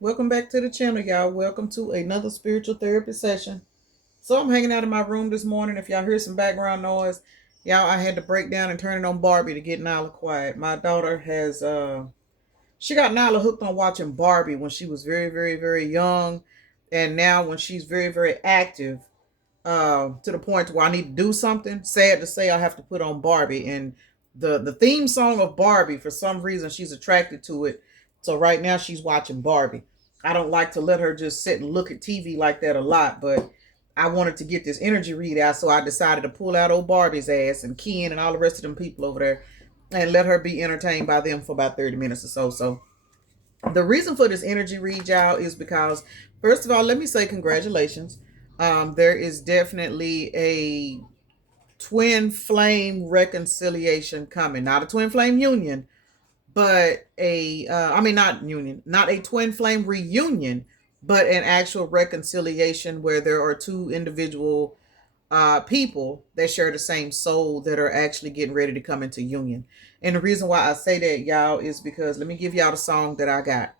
Welcome back to the channel, y'all. Welcome to another spiritual therapy session. So I'm hanging out in my room this morning. If y'all hear some background noise, y'all, I had to break down and turn it on Barbie to get Nyla quiet. My daughter has she got Nyla hooked on watching Barbie when she was very, very, very young. And now when she's very, very active, to the point where I need to do something. Sad to say, I have to put on Barbie, and the theme song of Barbie, for some reason she's attracted to it. So right now she's watching Barbie. I don't like to let her just sit and look at TV like that a lot, but I wanted to get this energy readout, so I decided to pull out old Barbie's ass and Ken and all the rest of them people over there and let her be entertained by them for about 30 minutes or so. So the reason for this energy read, y'all, is because, first of all, let me say congratulations. There is definitely a twin flame reconciliation coming. Not a twin flame union, but not union, not a twin flame reunion, but an actual reconciliation where there are two individual people that share the same soul that are actually getting ready to come into union. And the reason why I say that, y'all, is because let me give y'all the song that I got.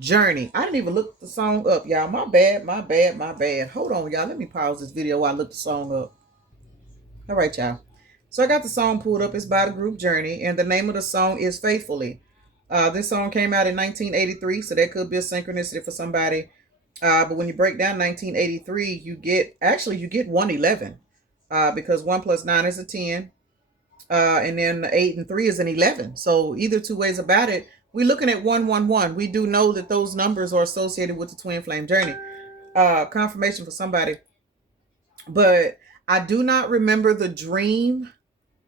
Journey. I didn't even look the song up, y'all. My bad, my bad, my bad. Hold on, y'all. Let me pause this video while I look the song up. All right, y'all. So I got the song pulled up. It's by the group Journey, and the name of the song is Faithfully. This song came out in 1983, so that could be a synchronicity for somebody. But when you break down 1983, you get 111, because 1 plus 9 is a 10, and then 8 and 3 is an 11. So either two ways about it, we're looking at 111. We do know that those numbers are associated with the twin flame journey. Confirmation for somebody, but I do not remember the dream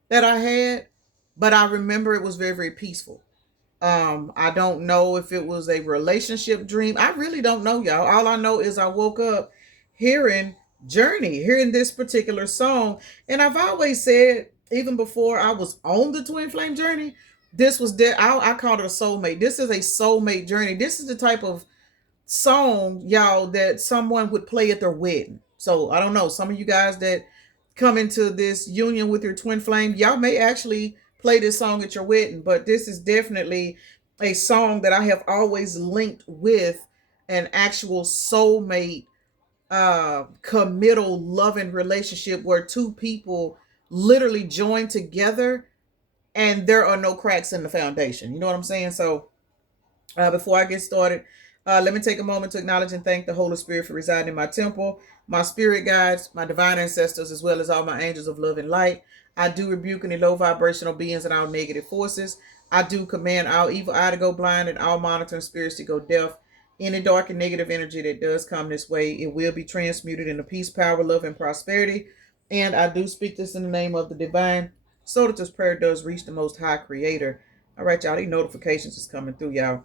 that I had, but I remember it was very, very peaceful. I don't know if it was a relationship dream. I really don't know, y'all. All I know is I woke up hearing Journey, hearing this particular song. And I've always said, even before I was on the twin flame journey, this was I called it a soulmate. This is a soulmate journey. This is the type of song, y'all, that someone would play at their wedding. So I don't know, some of you guys that come into this union with your twin flame, y'all may actually play this song at your wedding, but this is definitely a song that I have always linked with an actual soulmate, committal loving relationship where two people literally join together and there are no cracks in the foundation. You know what I'm saying? So before I get started, let me take a moment to acknowledge and thank the Holy Spirit for residing in my temple, my spirit guides, my divine ancestors, as well as all my angels of love and light. I do rebuke any low vibrational beings and all negative forces. I do command all evil eye to go blind and all monitoring spirits to go deaf. Any dark and negative energy that does come this way, it will be transmuted into peace, power, love, and prosperity. And I do speak this in the name of the divine, so that this prayer does reach the most high creator. All right, y'all, these notifications is coming through, y'all.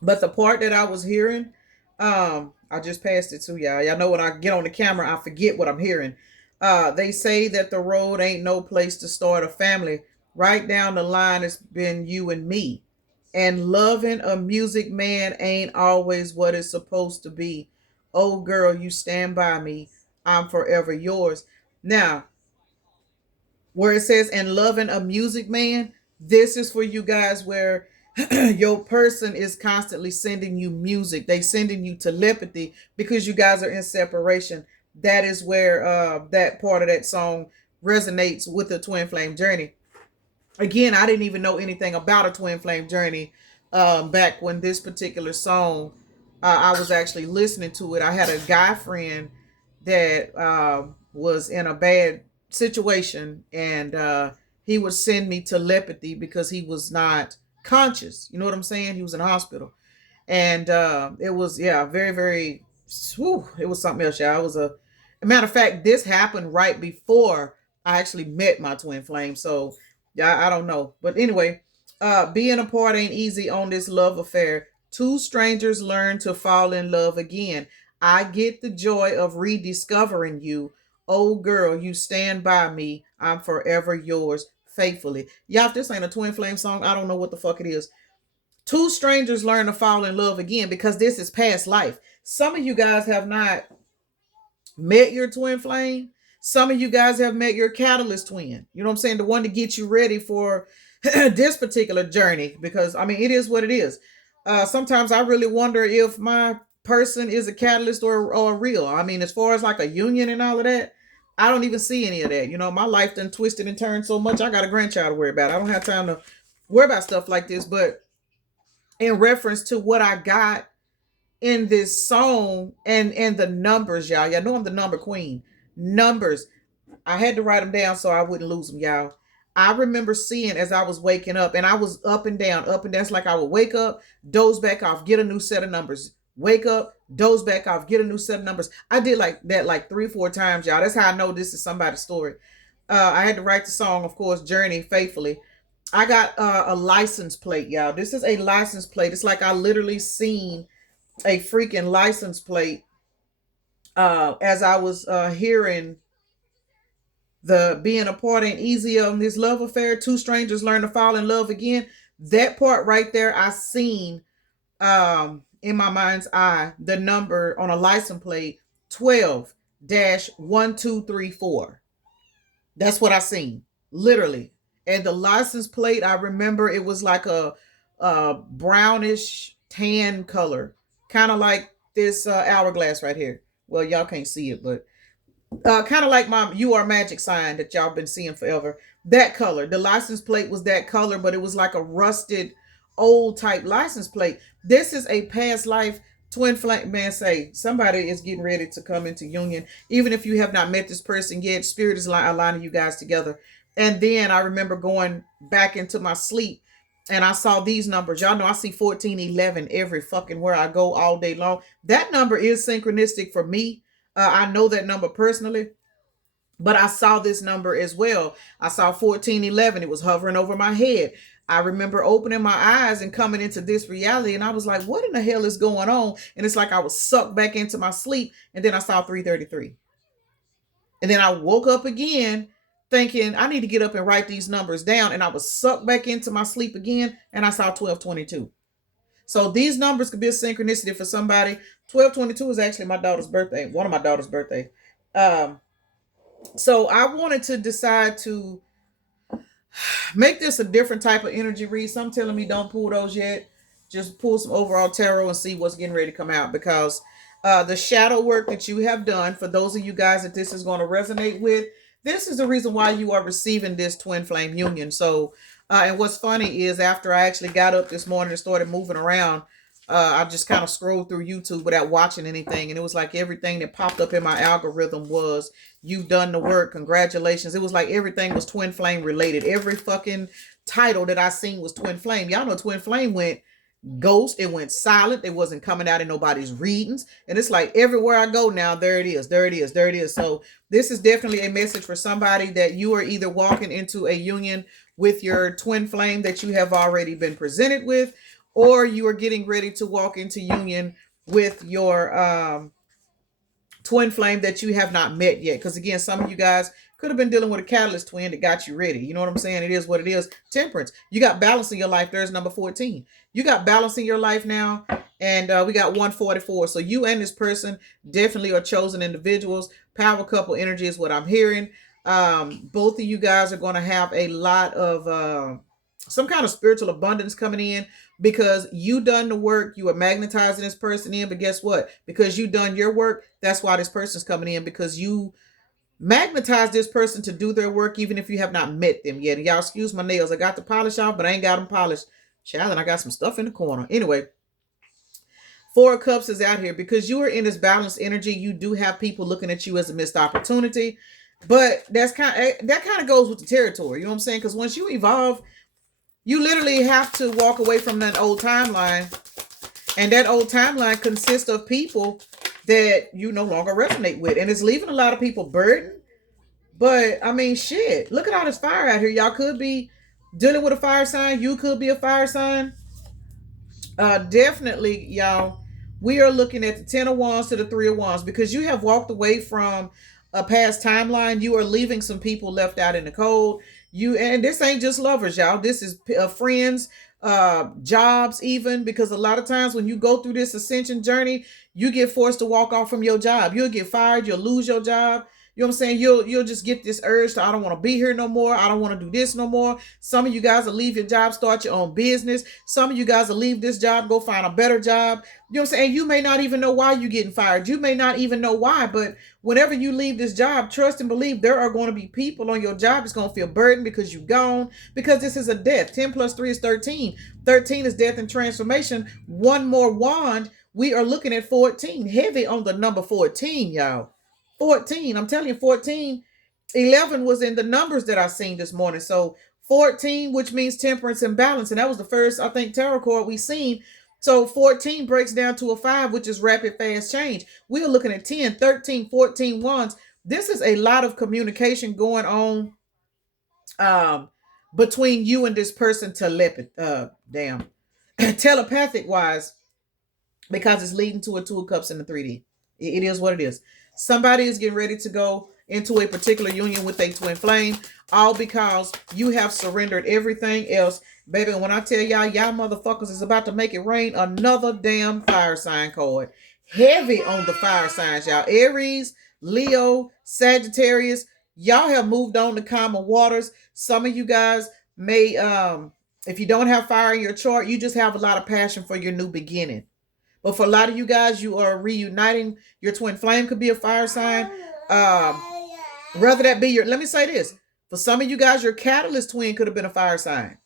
But the part that I was hearing, I just passed it to y'all. Y'all know when I get on the camera, I forget what I'm hearing. They say that the road ain't no place to start a family. Right down the line, it's been you and me. And loving a music man ain't always what it's supposed to be. Oh, girl, you stand by me. I'm forever yours. Now, where it says and loving a music man, this is for you guys where your person is constantly sending you music. They sending you telepathy because you guys are in separation. That is where that part of that song resonates with the twin flame journey. Again, I didn't even know anything about a twin flame journey back when this particular song, I was actually listening to it. I had a guy friend that was in a bad situation, and he would send me telepathy because he was not conscious. You know what I'm saying? He was in the hospital, and it was, yeah, very, very. Whew, it was something else, y'all. It was a matter of fact. This happened right before I actually met my twin flame. So yeah, I don't know, but anyway, being apart ain't easy on this love affair. Two strangers learn to fall in love again. I get the joy of rediscovering you. Oh girl, you stand by me. I'm forever yours faithfully. Y'all, if this ain't a twin flame song, I don't know what the fuck it is. Two strangers learn to fall in love again because this is past life. Some of you guys have not met your twin flame. Some of you guys have met your catalyst twin. You know what I'm saying? The one to get you ready for this particular journey, because I mean, it is what it is. Sometimes I really wonder if my person is a catalyst or real. I mean, as far as like a union and all of that, I don't even see any of that. You know, my life done twisted and turned so much. I got a grandchild to worry about. I don't have time to worry about stuff like this. But in reference to what I got in this song and the numbers, y'all know I'm the number queen. Numbers. I had to write them down so I wouldn't lose them, y'all. I remember seeing as I was waking up, and I was up and down, up and down. It's like I would wake up, doze back off, get a new set of numbers. Wake up, doze back off, get a new set of numbers. I did like that like 3-4 times, y'all. That's how I know this is somebody's story. I had to write the song, of course, Journey Faithfully. I got a license plate, y'all. This is a license plate. It's like I literally seen a freaking license plate as I was hearing the being apart ain't easy on this love affair. Two strangers learn to fall in love again. That part right there, I seen in my mind's eye the number on a license plate 12-1234. That's what I seen, literally. And the license plate, I remember it was like a brownish tan color, kind of like this hourglass right here. Well, y'all can't see it, but kind of like my "You Are Magic" sign that y'all been seeing forever. That color. The license plate was that color, but it was like a rusted, old type license plate. This is a past life twin flame. Man, say somebody is getting ready to come into union. Even if you have not met this person yet, spirit is aligning you guys together. And then I remember going back into my sleep and I saw these numbers. Y'all know I see 1411 every fucking where I go all day long. That number is synchronistic for me. I know that number personally, but I saw this number as well. I saw 1411. It was hovering over my head. I remember opening my eyes and coming into this reality, and I was like, what in the hell is going on? And it's like I was sucked back into my sleep, and then I saw 333. And then I woke up again thinking I need to get up and write these numbers down, and I was sucked back into my sleep again, and I saw 1222. So these numbers could be a synchronicity for somebody. 1222 is actually my daughter's birthday, one of my daughter's birthday. Um, so I wanted to decide to make this a different type of energy read. Some telling me don't pull those yet. Just pull some overall tarot and see what's getting ready to come out, because the shadow work that you have done, for those of you guys that this is going to resonate with, this is the reason why you are receiving this twin flame union. So, and what's funny is after I actually got up this morning and started moving around, I just kind of scrolled through YouTube without watching anything. And it was like everything that popped up in my algorithm was, you've done the work. Congratulations. It was like everything was twin flame related. Every fucking title that I seen was twin flame. Y'all know twin flame went ghost. It went silent. It wasn't coming out in nobody's readings. And it's like everywhere I go now, there it is. There it is. There it is. So this is definitely a message for somebody that you are either walking into a union with your twin flame that you have already been presented with, or you are getting ready to walk into union with your twin flame that you have not met yet. Because again, some of you guys could have been dealing with a catalyst twin that got you ready. You know what I'm saying? It is what it is. Temperance. You got balance in your life. There's number 14. You got balance in your life now. And we got 144. So you and this person definitely are chosen individuals. Power couple energy is what I'm hearing. Both of you guys are going to have a lot of some kind of spiritual abundance coming in, because you done the work. You are magnetizing this person in. But guess what? Because you done your work, that's why this person's coming in, because you magnetize this person to do their work, even if you have not met them yet. And y'all excuse my nails. I got the polish off, but I ain't got them polished. Child, and I got some stuff in the corner. Anyway, 4 of Cups is out here. Because you are in this balanced energy, you do have people looking at you as a missed opportunity. But that kind of goes with the territory. You know what I'm saying? Because once you evolve, you literally have to walk away from that old timeline. And that old timeline consists of people that you no longer resonate with. And it's leaving a lot of people burdened. But, I mean, shit. Look at all this fire out here. Y'all could be dealing with a fire sign. You could be a fire sign. Definitely, y'all. We are looking at the 10 of Wands to the 3 of Wands. Because you have walked away from a past timeline. You are leaving some people left out in the cold. And this ain't just lovers, y'all. This is friends, jobs even, because a lot of times when you go through this ascension journey, you get forced to walk off from your job. You'll get fired. You'll lose your job. You know what I'm saying? You'll just get this urge to, I don't want to be here no more. I don't want to do this no more. Some of you guys will leave your job, start your own business. Some of you guys will leave this job, go find a better job. You know what I'm saying? You may not even know why you're getting fired. You may not even know why, but whenever you leave this job, trust and believe there are going to be people on your job that's going to feel burdened because you're gone, because this is a death. 10 plus 3 is 13. 13 is death and transformation. One more wand. We are looking at 14. Heavy on the number 14, y'all. 14. I'm telling you, 14. 11 was in the numbers that I seen this morning. So 14, which means temperance and balance. And that was the first, I think, tarot card we seen. So 14 breaks down to a 5, which is rapid, fast change. We are looking at 10, 13, 14 wands. This is a lot of communication going on between you and this person telepathic wise, because it's leading to a 2 of cups in the 3D. It is what it is. Somebody is getting ready to go into a particular union with a twin flame, all because you have surrendered everything else. Baby, when I tell y'all motherfuckers is about to make it rain, another damn fire sign card. Heavy on the fire signs, y'all. Aries, Leo, Sagittarius. Y'all have moved on to calmer waters. Some of you guys may, if you don't have fire in your chart, you just have a lot of passion for your new beginning. But for a lot of you guys, you are reuniting. Your twin flame could be a fire sign. Rather that be let me say this. For some of you guys, your catalyst twin could have been a fire sign.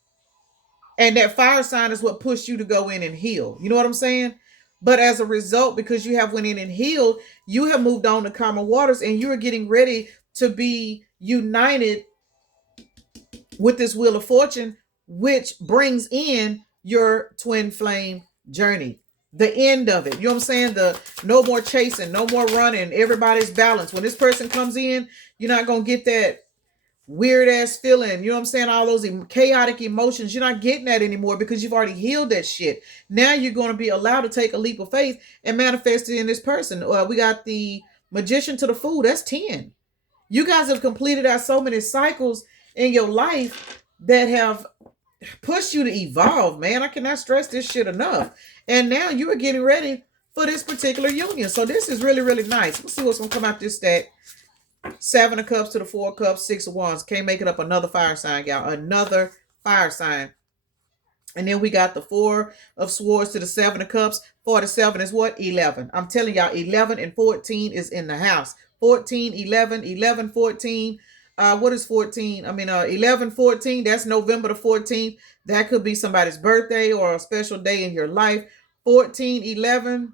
And that fire sign is what pushed you to go in and heal. You know what I'm saying? But as a result, because you have went in and healed, you have moved on to calmer waters, and you are getting ready to be united with this wheel of fortune, which brings in your twin flame journey. The end of it. You know what I'm saying? The no more chasing, no more running. Everybody's balanced. When this person comes in, you're not going to get that weird ass feeling. You know what I'm saying? All those chaotic emotions. You're not getting that anymore because you've already healed that shit. Now you're going to be allowed to take a leap of faith and manifest it in this person. We got the magician to the fool. That's 10. You guys have completed out so many cycles in your life that have pushed you to evolve, man. I cannot stress this shit enough. And now you are getting ready for this particular union. So this is really, really nice. Let's see what's going to come out this stack. 7 of cups to the 4 of cups, 6 of wands. Can't make it up. Another fire sign, y'all. Another fire sign. And then we got the 4 of swords to the 7 of cups. 4 to 7 is what? 11. I'm telling y'all, 11 and 14 is in the house. 14, 11, 11, 14. What is 14? 11, 14. That's November the 14th. That could be somebody's birthday or a special day in your life. 14, 11.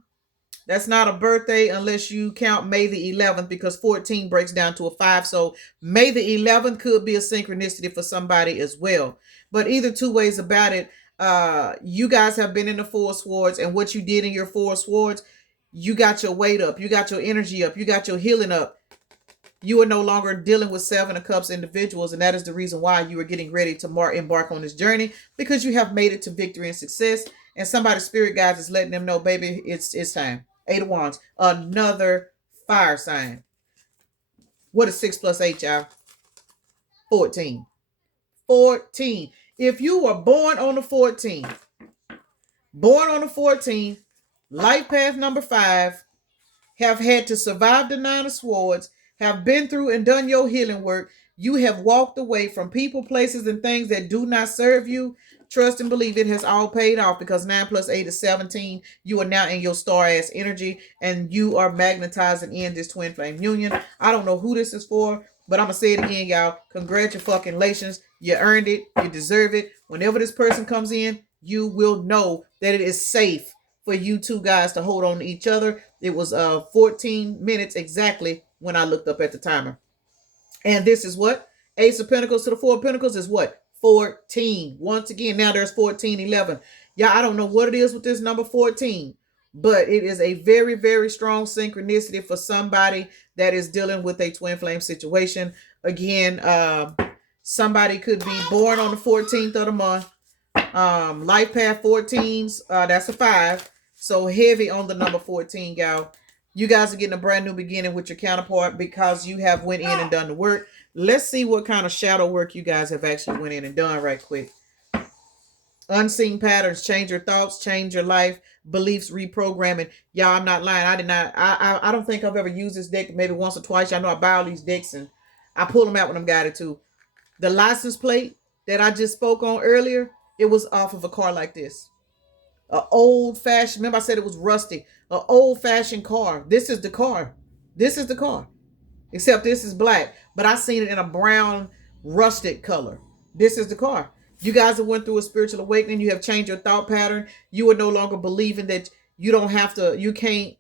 That's not a birthday unless you count May the 11th, because 14 breaks down to a 5. So May the 11th could be a synchronicity for somebody as well. But either two ways about it, you guys have been in the 4 of swords, and what you did in your 4 of swords, you got your weight up, you got your energy up, you got your healing up. You are no longer dealing with 7 of cups individuals, and that is the reason why you are getting ready to embark on this journey, because you have made it to victory and success, and somebody's spirit guides is letting them know, baby, it's time. 8 of wands, another fire sign. What is 6 plus 8, y'all? 14. 14. If you were born on the 14th, life path number 5, have had to survive the 9 of swords, have been through and done your healing work, you have walked away from people, places, and things that do not serve you, trust and believe it has all paid off, because 9 plus 8 is 17. You are now in your star-ass energy, and you are magnetizing in this twin flame union. I don't know who this is for, but I'm going to say it again, y'all. Congratulations. You earned it. You deserve it. Whenever this person comes in, you will know that it is safe for you two guys to hold on to each other. It was 14 minutes exactly when I looked up at the timer. And this is what? Ace of Pentacles to the 4 of Pentacles is what? 14. Once again, now there's 14, 11. Yeah, I don't know what it is with this number 14, but it is a very, very strong synchronicity for somebody that is dealing with a twin flame situation. Again, somebody could be born on the 14th of the month. Life path 14s, that's a 5. So heavy on the number 14, y'all. You guys are getting a brand new beginning with your counterpart because you have went in and done the work. Let's see what kind of shadow work you guys have actually went in and done right quick. Unseen patterns, change your thoughts, change your life, beliefs, reprogramming. Y'all, I'm not lying. I did not. I don't think I've ever used this deck. Maybe once or twice. Y'all know I buy all these decks and I pull them out when I'm guided to. The license plate that I just spoke on earlier, it was off of a car like this. A old fashioned. Remember, I said it was rusty. An old fashioned car. This is the car. This is the car. Except this is black, but I seen it in a brown rusted color. This is the car. You guys have went through a spiritual awakening. You have changed your thought pattern. You are no longer believing that you don't have to, you can't,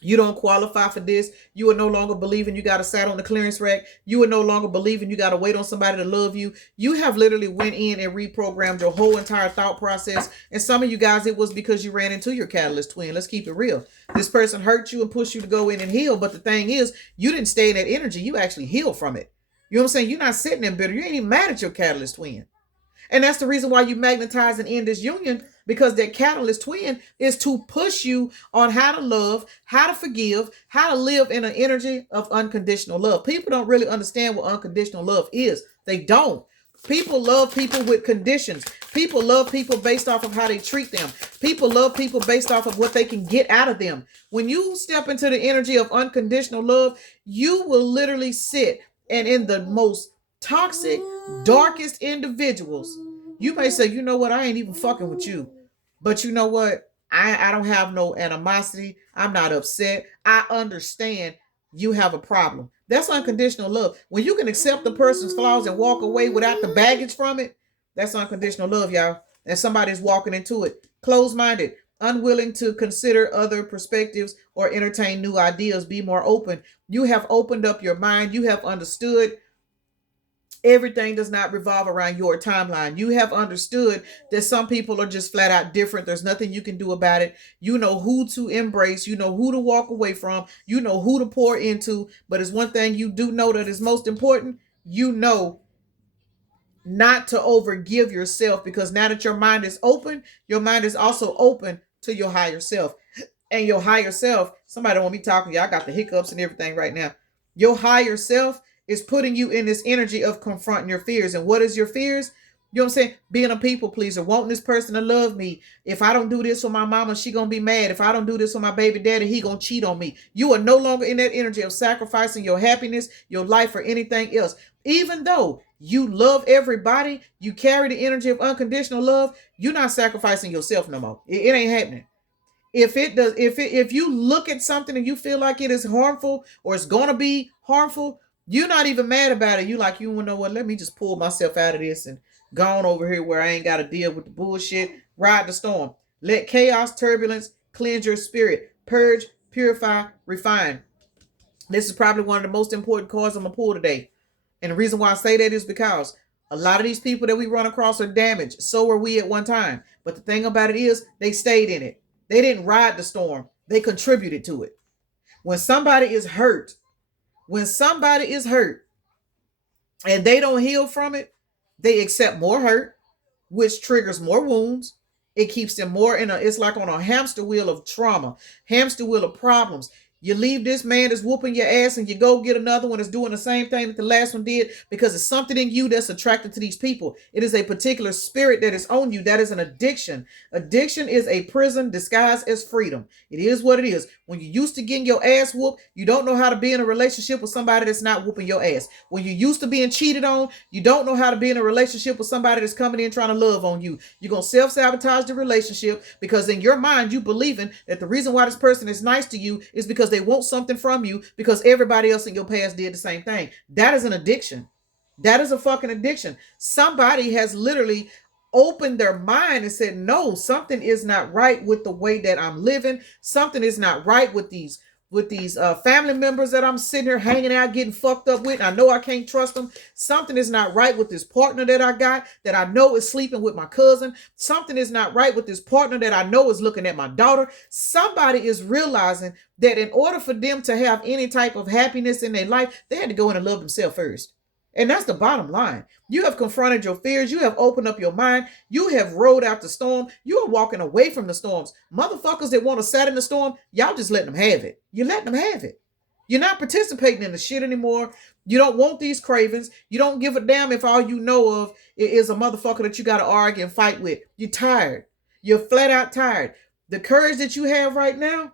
you don't qualify for this. You are no longer believing you got to sat on the clearance rack. You are no longer believing you got to wait on somebody to love you. You have literally went in and reprogrammed your whole entire thought process. And some of you guys, it was because you ran into your catalyst twin. Let's keep it real. This person hurt you and pushed you to go in and heal. But the thing is, you didn't stay in that energy. You actually healed from it. You know what I'm saying? You're not sitting there bitter. You ain't even mad at your catalyst twin. And that's the reason why you magnetize and end this union, because that catalyst twin is to push you on how to love, how to forgive, how to live in an energy of unconditional love. People don't really understand what unconditional love is. They don't. People love people with conditions. People love people based off of how they treat them. People love people based off of what they can get out of them. When you step into the energy of unconditional love, you will literally sit and in the most toxic, darkest individuals, you may say, you know what, I ain't even fucking with you. But you know what? I don't have no animosity. I'm not upset. I understand you have a problem. That's unconditional love. When you can accept the person's flaws and walk away without the baggage from it, that's unconditional love, y'all. And somebody's walking into it closed-minded, unwilling to consider other perspectives or entertain new ideas, be more open. You have opened up your mind. You have understood everything does not revolve around your timeline. You have understood that some people are just flat out different. There's nothing you can do about it. You know who to embrace. You know who to walk away from. You know who to pour into. But it's one thing you do know that is most important. You know not to overgive yourself, because now that your mind is open, your mind is also open to your higher self. And your higher self, somebody don't want me talking to you. I got the hiccups and everything right now. Your higher self is putting you in this energy of confronting your fears. And what is your fears? You know what I'm saying? Being a people pleaser, wanting this person to love me. If I don't do this for my mama, she gonna be mad. If I don't do this for my baby daddy, he gonna cheat on me. You are no longer in that energy of sacrificing your happiness, your life, for anything else. Even though you love everybody, you carry the energy of unconditional love, you're not sacrificing yourself no more. It ain't happening. If you look at something and you feel like it is harmful or it's gonna be harmful, you're not even mad about it. You like, you know what, let me just pull myself out of this and go on over here where I ain't got to deal with the bullshit. Ride the storm. Let chaos, turbulence cleanse your spirit. Purge, purify, refine. This is probably one of the most important cards I'm going to pull today. And the reason why I say that is because a lot of these people that we run across are damaged. So were we at one time. But the thing about it is, they stayed in it. They didn't ride the storm. They contributed to it. When somebody is hurt, and they don't heal from it, they accept more hurt, which triggers more wounds. It keeps them more it's like on a hamster wheel of trauma, hamster wheel of problems. You leave this man that's whooping your ass and you go get another one that's doing the same thing that the last one did, because it's something in you that's attracted to these people. It is a particular spirit that is on you. That is an addiction. Addiction is a prison disguised as freedom. It is what it is. When you're used to getting your ass whooped, you don't know how to be in a relationship with somebody that's not whooping your ass. When you're used to being cheated on, you don't know how to be in a relationship with somebody that's coming in trying to love on you. You're going to self-sabotage the relationship because in your mind, you believing that the reason why this person is nice to you is because they want something from you, because everybody else in your past did the same thing. That is an addiction. That is a fucking addiction. Somebody has literally opened their mind and said, no, something is not right with the way that I'm living. Something is not right with these family members that I'm sitting here hanging out, getting fucked up with. I know I can't trust them. Something is not right with this partner that I got that I know is sleeping with my cousin. Something is not right with this partner that I know is looking at my daughter. Somebody is realizing that in order for them to have any type of happiness in their life, they had to go in and love themselves first. And that's the bottom line. You have confronted your fears. You have opened up your mind. You have rode out the storm. You are walking away from the storms. Motherfuckers that want to sat in the storm, y'all just letting them have it. You're letting them have it. You're not participating in the shit anymore. You don't want these cravings. You don't give a damn if all you know of is a motherfucker that you got to argue and fight with. You're tired. You're flat out tired. The courage that you have right now,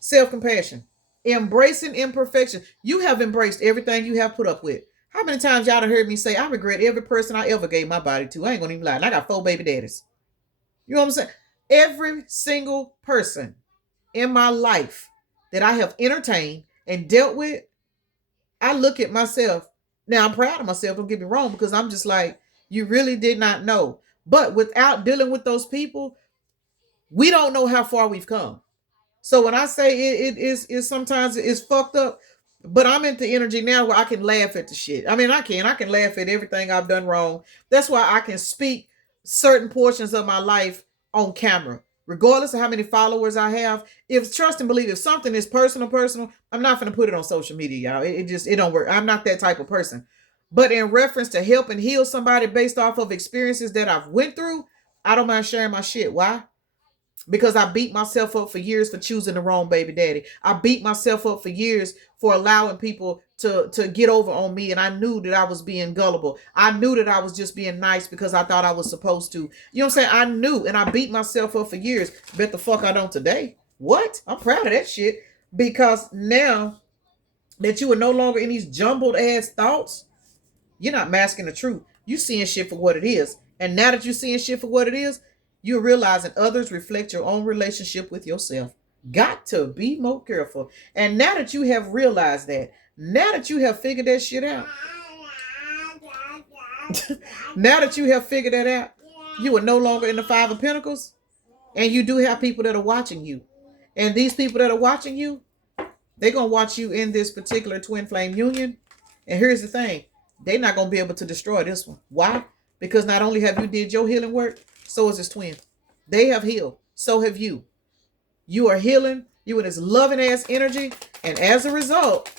self-compassion, embracing imperfection. You have embraced everything you have put up with. How many times y'all done heard me say, I regret every person I ever gave my body to? I ain't gonna even lie. And I got 4 baby daddies. You know what I'm saying? Every single person in my life that I have entertained and dealt with, I look at myself. Now, I'm proud of myself, don't get me wrong, because I'm just like, you really did not know. But without dealing with those people, we don't know how far we've come. So when I say it is sometimes it's fucked up, but I'm into energy now where I can laugh at the shit. I mean, I can laugh at everything I've done wrong. That's why I can speak certain portions of my life on camera, regardless of how many followers I have. If trust and believe, if something is personal, I'm not gonna put it on social media, y'all. It don't work. I'm not that type of person. But in reference to help and heal somebody based off of experiences that I've went through, I don't mind sharing my shit. Why? Because I beat myself up for years for choosing the wrong baby daddy. I beat myself up for years for allowing people to get over on me, and I knew that I was being gullible. I knew that I was just being nice because I thought I was supposed to. You know what I'm saying? I knew, and I beat myself up for years. Bet the fuck I don't today. What? I'm proud of that shit, because now that you are no longer in these jumbled ass thoughts, you're not masking the truth. You seeing shit for what it is. And now that you're seeing shit for what it is, you're realizing others reflect your own relationship with yourself. Got to be more careful. And now that you have realized that, now that you have figured that shit out, now that you have figured that out, you are no longer in the 5 of Pentacles, and you do have people that are watching you. And these people that are watching you, they're going to watch you in this particular twin flame union. And here's the thing. They're not going to be able to destroy this one. Why? Because not only have you did your healing work, so is this twin. They have healed. So have you. You are healing. You in this loving ass energy. And as a result,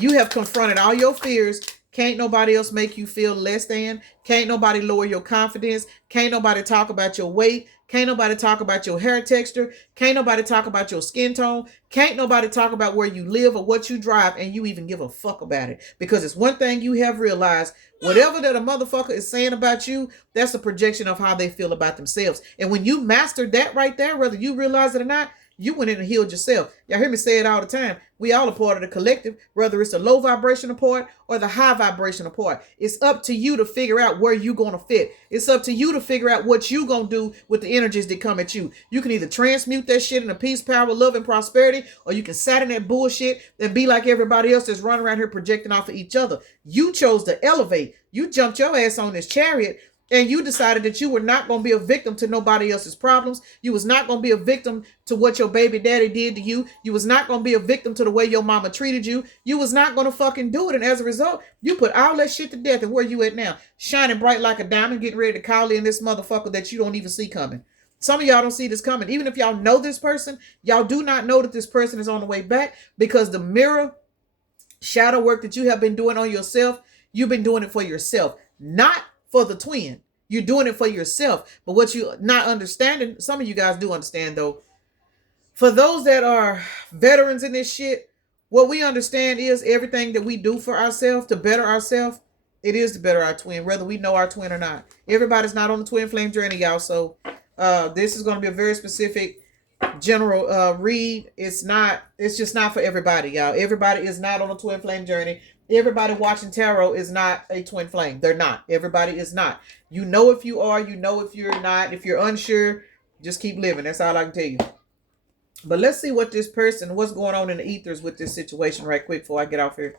you have confronted all your fears. Can't nobody else make you feel less than. Can't nobody lower your confidence. Can't nobody talk about your weight. Can't nobody talk about your hair texture. Can't nobody talk about your skin tone. Can't nobody talk about where you live or what you drive, and you even give a fuck about it. Because it's one thing you have realized, whatever that a motherfucker is saying about you, that's a projection of how they feel about themselves. And when you mastered that right there, whether you realize it or not, you went in and healed yourself. Y'all hear me say it all the time. We all a part of the collective, whether it's the low vibrational part or the high vibrational part. It's up to you to figure out where you're going to fit. It's up to you to figure out what you're going to do with the energies that come at you. You can either transmute that shit into peace, power, love, and prosperity, or you can sat in that bullshit and be like everybody else that's running around here projecting off of each other. You chose to elevate. You jumped your ass on this chariot, and you decided that you were not going to be a victim to nobody else's problems. You was not going to be a victim to what your baby daddy did to you. You was not going to be a victim to the way your mama treated you. You was not going to fucking do it. And as a result, you put all that shit to death. And where you at now? Shining bright like a diamond, getting ready to call in this motherfucker that you don't even see coming. Some of y'all don't see this coming. Even if y'all know this person, y'all do not know that this person is on the way back, because the mirror shadow work that you have been doing on yourself, you've been doing it for yourself, not for the twin. You're doing it for yourself. But what you not understanding, some of you guys do understand though, for those that are veterans in this shit, what we understand is everything that we do for ourselves to better ourselves, it is to better our twin, whether we know our twin or not. Everybody's not on the twin flame journey, y'all. So this is going to be a very specific general read. It's just not for everybody, y'all. Everybody is not on a twin flame journey. Everybody watching tarot is not a twin flame. They're not. Everybody is not. You know if you are, you know if you're not. If you're unsure, just keep living. That's all I can tell you. But let's see what this person, what's going on in the ethers with this situation right quick before I get off here.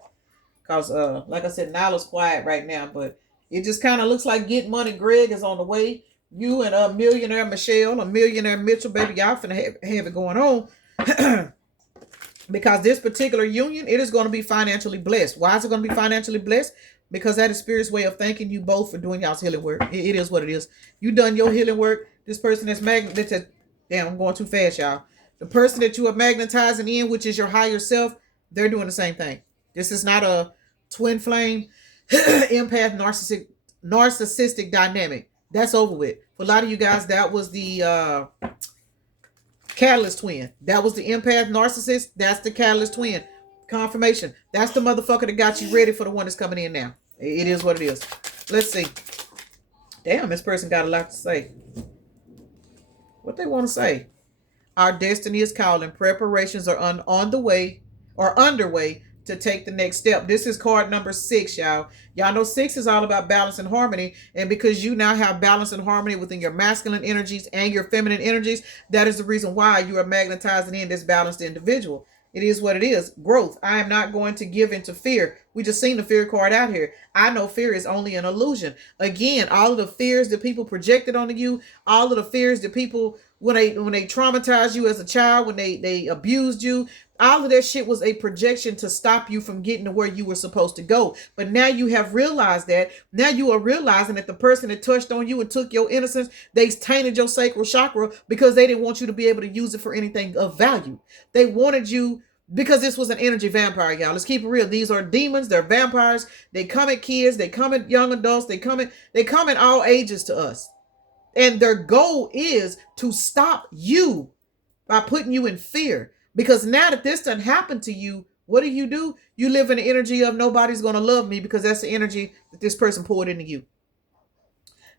Because, like I said, Nyla's quiet right now, but it just kind of looks like Get Money Greg is on the way. You and a millionaire Michelle, a millionaire Mitchell, baby, y'all finna have it going on. Because this particular union, it is going to be financially blessed. Why is it going to be financially blessed? Because that is Spirit's way of thanking you both for doing y'all's healing work. It is what it is. You done your healing work. This person that's damn, I'm going too fast, y'all. The person that you are magnetizing in, which is your higher self, they're doing the same thing. This is not a twin flame, empath, narcissistic dynamic. That's over with. For a lot of you guys, that was the Catalyst twin. That was the empath narcissist. That's the catalyst twin. Confirmation. That's the motherfucker that got you ready for the one that's coming in now. It is what it is. Let's see. Damn, this person got a lot to say. What they want to say? Our destiny is calling. Preparations are on the way or underway to take the next step. This is card number 6, y'all. Y'all know 6 is all about balance and harmony. And because you now have balance and harmony within your masculine energies and your feminine energies, that is the reason why you are magnetizing in this balanced individual. It is what it is. Growth. I am not going to give into fear. We just seen the fear card out here. I know fear is only an illusion. Again, all of the fears that people projected onto you, all of the fears that people, when they traumatized you as a child, when they abused you, all of that shit was a projection to stop you from getting to where you were supposed to go. But now you have realized that. Now you are realizing that the person that touched on you and took your innocence, they tainted your sacral chakra because they didn't want you to be able to use it for anything of value. They wanted you, because this was an energy vampire, y'all. Let's keep it real. These are demons. They're vampires. They come at kids. They come at young adults. They come at all ages to us. And their goal is to stop you by putting you in fear. Because now that this done happened to you, what do? You live in the energy of nobody's going to love me, because that's the energy that this person poured into you.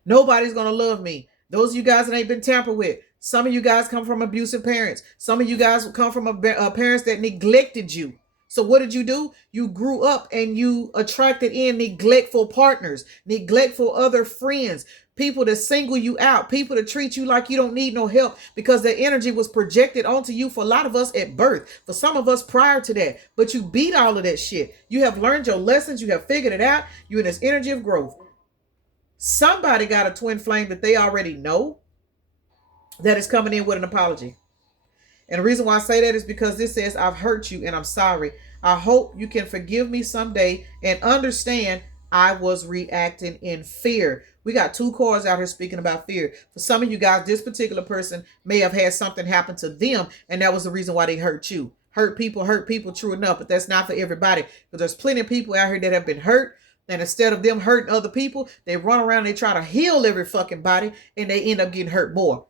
Nobody's going to love me. Those of you guys that ain't been tampered with. Some of you guys come from abusive parents. Some of you guys come from parents that neglected you. So what did you do? You grew up and you attracted in neglectful partners, neglectful other friends, people that single you out, people that treat you like you don't need no help because the energy was projected onto you for a lot of us at birth, for some of us prior to that. But you beat all of that shit. You have learned your lessons. You have figured it out. You're in this energy of growth. Somebody got a twin flame that they already know that is coming in with an apology. And the reason why I say that is because this says, I've hurt you and I'm sorry. I hope you can forgive me someday and understand I was reacting in fear. We got 2 cards out here speaking about fear. For some of you guys, this particular person may have had something happen to them, and that was the reason why they hurt you. Hurt people, true enough, but that's not for everybody. Because there's plenty of people out here that have been hurt, and instead of them hurting other people, they run around and they try to heal every fucking body, and they end up getting hurt more.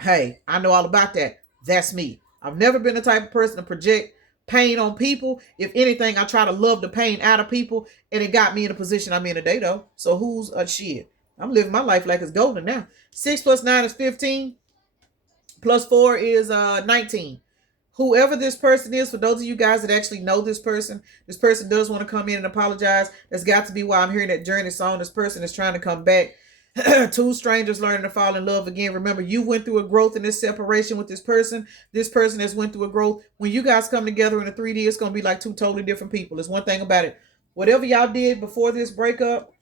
Hey, I know all about that. That's me. I've never been the type of person to project pain on people. If anything, I try to love the pain out of people, and it got me in a position I'm in today, though. So who's a shit? I'm living my life like it's golden now. 6 plus 9 is 15. Plus 4 is 19. Whoever this person is, for those of you guys that actually know this person does want to come in and apologize. That's got to be why I'm hearing that journey song. This person is trying to come back. 2 strangers learning to fall in love again. Remember, you went through a growth in this separation with this person. This person has went through a growth. When you guys come together in a 3D, it's going to be like 2 totally different people. There's one thing about it. Whatever y'all did before this breakup,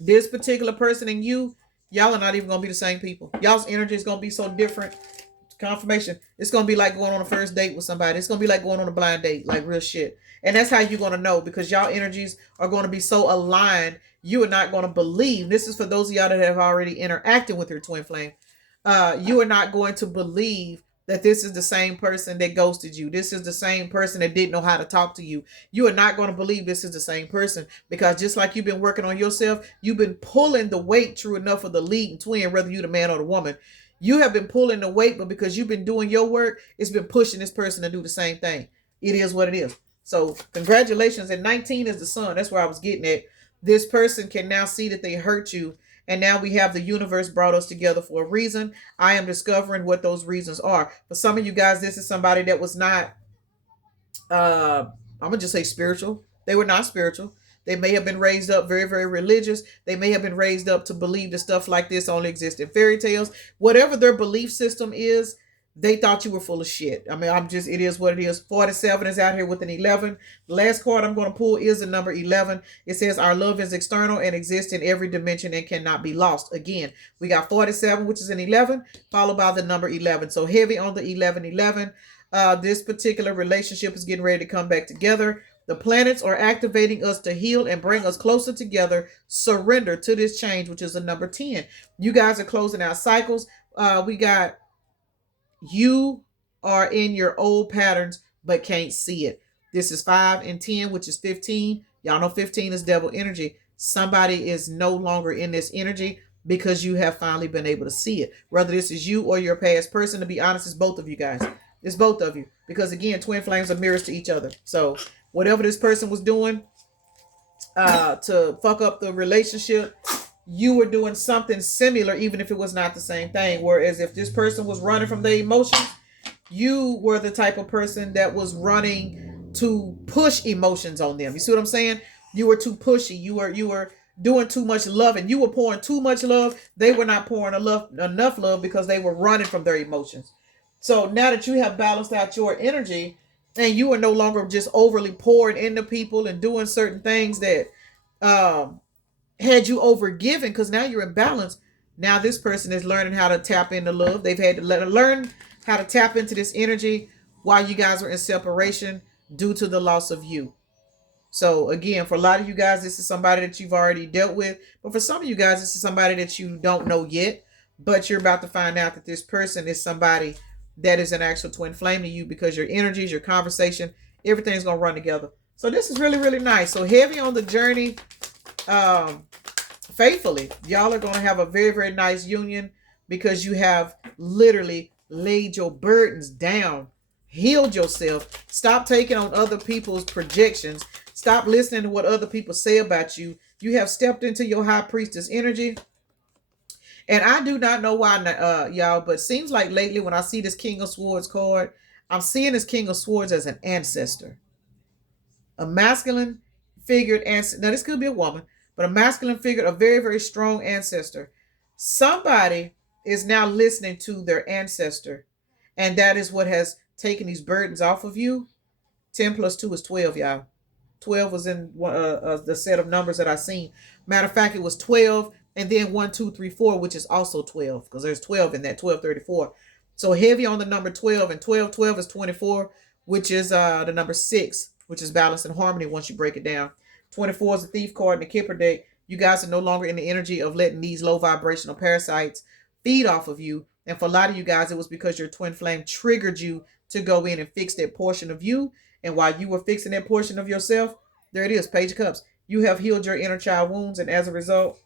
this particular person and y'all are not even going to be the same people. Y'all's energy is going to be so different. Confirmation. It's going to be like going on a first date with somebody. It's going to be like going on a blind date, like real shit. And that's how you're going to know, because y'all energies are going to be so aligned. You are not going to believe. This is for those of y'all that have already interacted with your twin flame. You are not going to believe that this is the same person that ghosted you. This is the same person that didn't know how to talk to you. You are not going to believe this is the same person, because just like you've been working on yourself, you've been pulling the weight, true enough, of the leading twin, whether you're the man or the woman. You have been pulling the weight, but because you've been doing your work, it's been pushing this person to do the same thing. It is what it is. So congratulations. And 19 is the sun. That's where I was getting at. This person can now see that they hurt you. And now we have the universe brought us together for a reason. I am discovering what those reasons are. For some of you guys, this is somebody that was not, I'm going to just say spiritual. They were not spiritual. They may have been raised up very, very religious. They may have been raised up to believe that stuff like this only exists in fairy tales. Whatever their belief system is, they thought you were full of shit. I mean, it is what it is. 47 is out here with an 11. The last card I'm going to pull is the number 11. It says our love is external and exists in every dimension and cannot be lost. Again, we got 47, which is an 11, followed by the number 11. So heavy on the 11. This particular relationship is getting ready to come back together. The planets are activating us to heal and bring us closer together. Surrender to this change, which is a number 10. You guys are closing out cycles. We got you are in your old patterns but can't see it. This is 5 and 10, which is 15. Y'all know 15 is devil energy. Somebody is no longer in this energy. because you have finally been able to see it. Whether this is you or your past person, to be honest, it's both of you guys. It's both of you. Because again, twin flames are mirrors to each other. So whatever this person was doing to fuck up the relationship, you were doing something similar, even if it was not the same thing. Whereas if this person was running from their emotions, you were the type of person that was running to push emotions on them. You see what I'm saying? You were too pushy. You were doing too much love, and you were pouring too much love. They were not pouring enough love because they were running from their emotions. So now that you have balanced out your energy and you are no longer just overly pouring into people and doing certain things that had you overgiven, because now you're in balance. Now this person is learning how to tap into love. They've had to learn how to tap into this energy while you guys were in separation due to the loss of you. So again, for a lot of you guys, this is somebody that you've already dealt with. But for some of you guys, this is somebody that you don't know yet. But you're about to find out that this person is somebody that is an actual twin flame to you, because your energies, your conversation, everything's going to run together. So this is really, really nice. So heavy on the journey, faithfully. Y'all are going to have a very, very nice union, because you have literally laid your burdens down, healed yourself, stop taking on other people's projections, stop listening to what other people say about you. You have stepped into your high priestess energy. And I do not know why, y'all, but seems like lately when I see this King of Swords card, I'm seeing this King of Swords as an ancestor. A masculine figured ancestor. Now, this could be a woman, but a masculine figure, a very, very strong ancestor. Somebody is now listening to their ancestor, and that is what has taken these burdens off of you. 10 plus 2 is 12, y'all. 12 was in the set of numbers that I seen. Matter of fact, it was 12, and then 1, 2, 3, 4, which is also 12, because there's 12 in that, 12, 34. So heavy on the number 12, and 12, 12 is 24, which is the number 6, which is balance and harmony once you break it down. 24 is the thief card in the Kipper deck. You guys are no longer in the energy of letting these low vibrational parasites feed off of you. And for a lot of you guys, it was because your twin flame triggered you to go in and fix that portion of you. And while you were fixing that portion of yourself, there it is, Page of Cups. You have healed your inner child wounds, and as a result,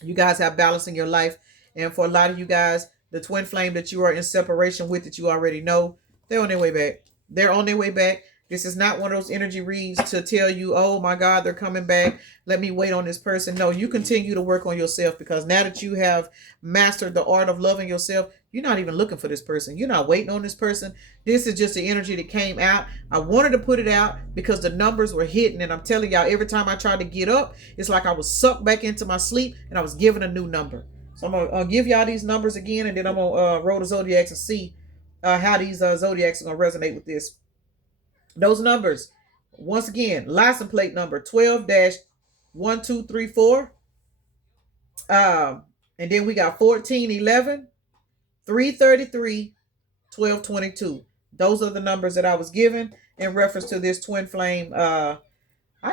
you guys have balance in your life. And for a lot of you guys, the twin flame that you are in separation with, that you already know, they're on their way back. They're on their way back. This is not one of those energy reads to tell you, oh my God, they're coming back, let me wait on this person. No, you continue to work on yourself, because now that you have mastered the art of loving yourself, you're not even looking for this person. You're not waiting on this person. This is just the energy that came out. I wanted to put it out because the numbers were hitting, and I'm telling y'all, every time I tried to get up, it's like I was sucked back into my sleep and I was given a new number. So I'm going to give y'all these numbers again, and then I'm going to roll the zodiacs and see how these zodiacs are going to resonate with this. Those numbers, once again, license plate number 12-1234. And then we got 1411, 333, 1222. Those are the numbers that I was given in reference to this twin flame. I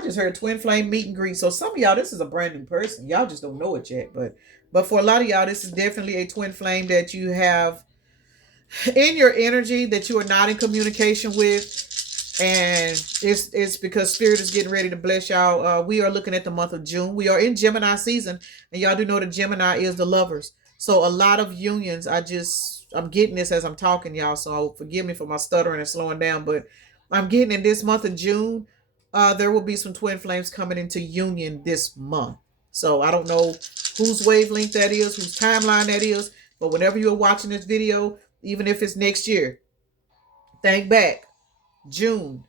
just heard twin flame meet and greet. So some of y'all, this is a brand new person. Y'all just don't know it yet. But for a lot of y'all, this is definitely a twin flame that you have in your energy that you are not in communication with. And it's because Spirit is getting ready to bless y'all. We are looking at the month of June. We are in Gemini season, and y'all do know that Gemini is the lovers. So a lot of unions, I'm getting this as I'm talking, y'all, so forgive me for my stuttering and slowing down, but I'm getting in this month of June, there will be some twin flames coming into union this month. So I don't know whose wavelength that is, whose timeline that is, but whenever you're watching this video, even if it's next year, think back. June.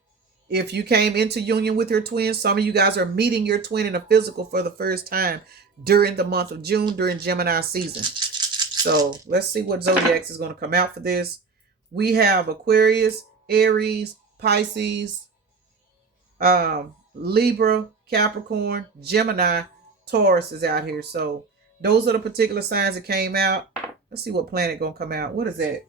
If you came into union with your twin, some of you guys are meeting your twin in a physical for the first time during the month of June, during Gemini season. So let's see what zodiacs is going to come out for this. We have Aquarius, Aries, Pisces, Libra, Capricorn, Gemini, Taurus is out here. So those are the particular signs that came out. Let's see what planet going to come out. What is that?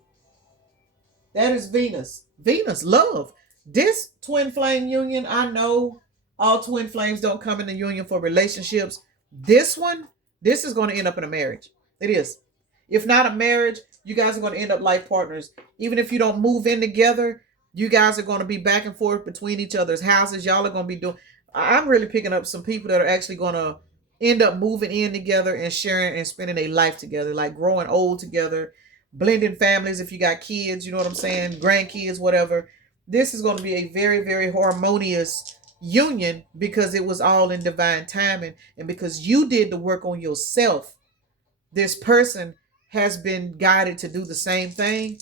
That is Venus. Venus, love. This twin flame union, I know all twin flames don't come into union for relationships. This is going to end up in a marriage. It is. If not a marriage, you guys are going to end up life partners. Even if you don't move in together, you guys are going to be back and forth between each other's houses. Y'all are going to be doing... I'm really picking up some people that are actually going to end up moving in together and sharing and spending a life together, like growing old together, blending families if you got kids, you know what I'm saying, grandkids, whatever. This is going to be a very, very harmonious union because it was all in divine timing and because you did the work on yourself. This person has been guided to do the same thing.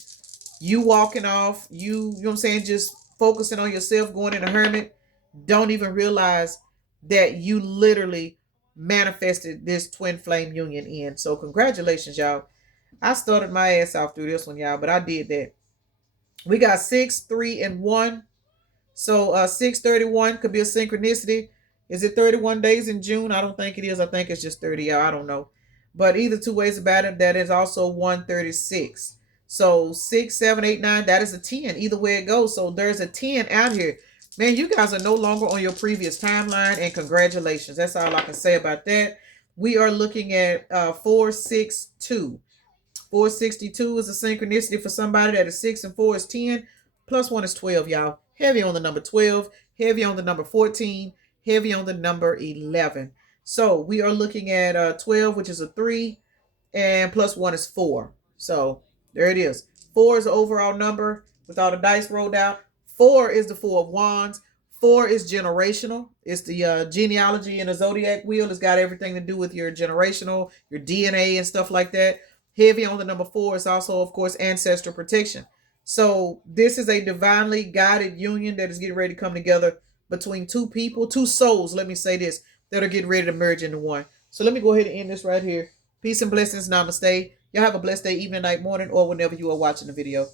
You walking off, you know what I'm saying, just focusing on yourself, going in a hermit, don't even realize that you literally manifested this twin flame union in. So congratulations, y'all. I started my ass off through this one, y'all, but I did that. We got 6, 3, and 1. So 631 could be a synchronicity. Is it 31 days in June? I don't think it is. I think it's just 30. I don't know. But either two ways about it, that is also 136. So 6, 7, 8, 9, that is a 10. Either way it goes. So there's a 10 out here. Man, you guys are no longer on your previous timeline, and congratulations. That's all I can say about that. We are looking at 462. 462 is a synchronicity for somebody that is 6 and 4 is 10. Plus 1 is 12, y'all. Heavy on the number 12, heavy on the number 14, heavy on the number 11. So we are looking at 12, which is a 3, and plus 1 is 4. So there it is. 4 is the overall number with all the dice rolled out. 4 is the 4 of Wands. 4 is generational. It's the genealogy in the zodiac wheel. It's got everything to do with your generational, your DNA and stuff like that. Heavy on the number 4 is also, of course, ancestral protection. So this is a divinely guided union that is getting ready to come together between two people, two souls, let me say this, that are getting ready to merge into one. So let me go ahead and end this right here. Peace and blessings. Namaste. Y'all have a blessed day, evening, night, morning, or whenever you are watching the video.